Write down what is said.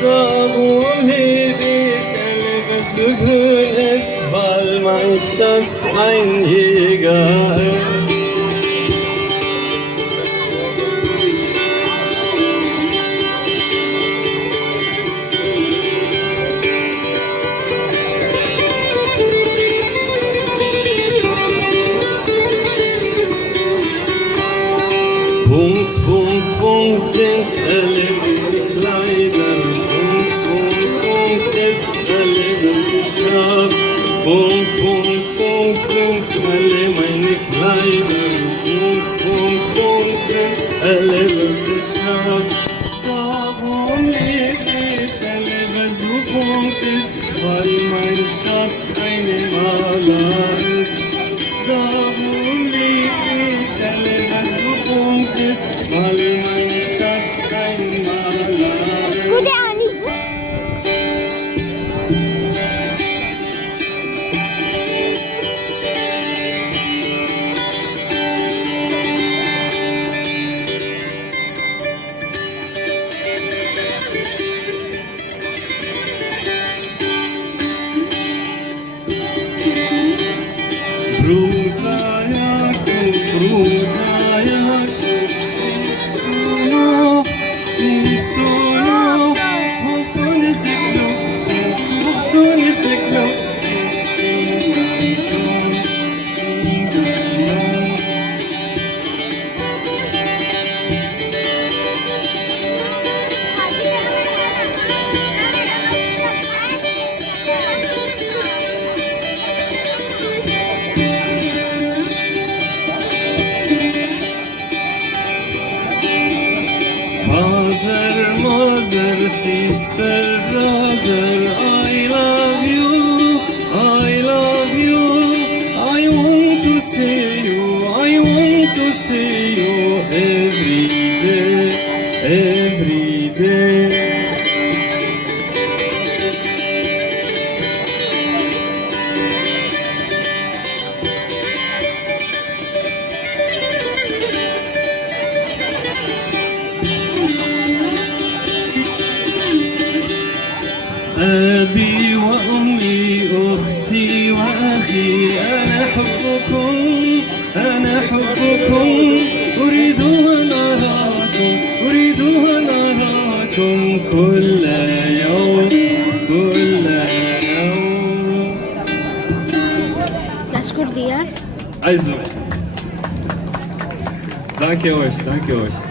Darum heb ich erlebe zu grünes, weil mein Schatz ein Jäger ist. Punkt, Punkt, Punkt sind alle Kleider. Punkt, Punkt, Punkt ist alle, was ich hab. Punkt, Punkt, Punkt sind alle meine Kleider. Punkt, Punkt, Punkt sind alle, was ich hab. Darum lieb ich alle, was so Punkt ist, weil mein Schatz eine Maler ist. Darum lieb ich alle, was so Punkt ist, weil mein Schatz ein Maler ist. Gute Ani. Bruder Jakob, siehst du noch, hast du nicht die Glocke, hast du nicht die Glocke. Mother, sister, brother, I love you, I love you. I want to see you, I want to see you every day, every day. أبي وأمي أختي وأخي أنا حبكم أنا حبكم أريدها نراكم أريدها نراكم كل يوم كل يوم. Nashkur dir. Also, danke euch, danke euch.